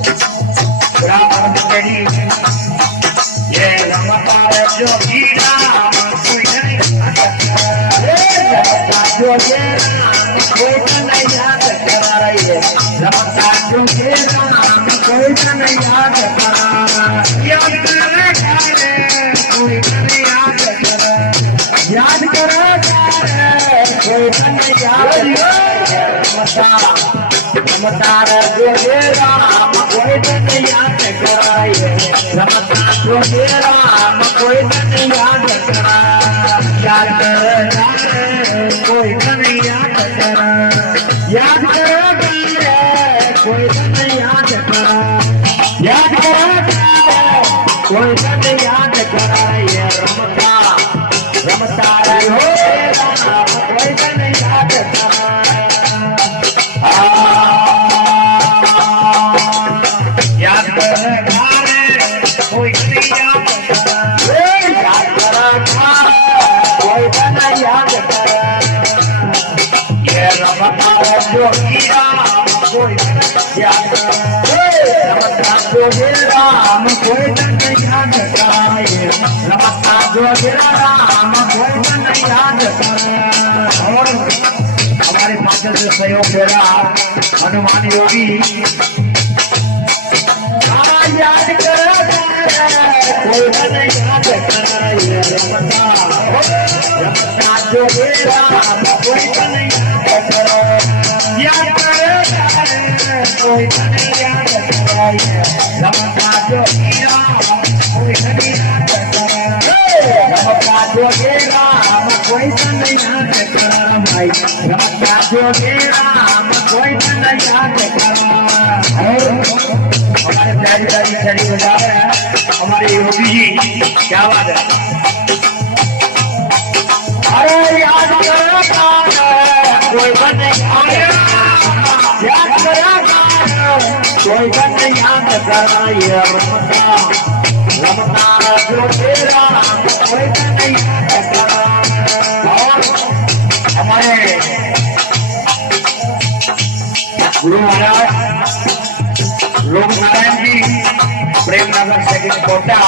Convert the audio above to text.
राम करी ये रमता जोगी राम कोई नहीं रमता जोगी राम कोई नहीं याद कराए रमता जोगी राम कोई नहीं याद करा याद करे कोई नहीं याद करा याद करे कोई नहीं याद रमता जोगी राम कोई नहीं याद कराए रमता जोगी राम कोई नहीं याद करा याद करे कोई नहीं याद करा याद करे कोई नहीं याद करा याद करे कोई नहीं याद करा ये रमता रमता जोगी राम कोई नहीं याद करा याद करे कोई नहीं याद करा याद करे कोई नहीं याद करा ये रमता जोगी राम कोई नहीं याद करा रमता जोगी राम कोई नहीं याद करा ये रमता जोगी राम कोई नहीं याद करा और हमारे पाचन से सहयोग दे रहा हनुमान योगी याद कर कोई नहीं याद करा ये रमता जोगी राम कोई नहीं याद करा याद कर कोई नहीं याद करा ये रमता जोगी राम कोई नहीं याद करा रमता जोगी राम कोई नहीं याद करा भाई रमता जोगी राम कोई नहीं याद करा और हमारे प्यारी प्यारी छड़ी बजा रहे हैं हमारे योगी जी क्या बात है अरे याद करो कोई नहीं याद करो कोई नहीं याद करा ये रमता रमता जोगी राम कोई नहीं याद करा और हमारे गुरु महाराज लोक नारायण जी प्रेमनगर सेकंड कोटा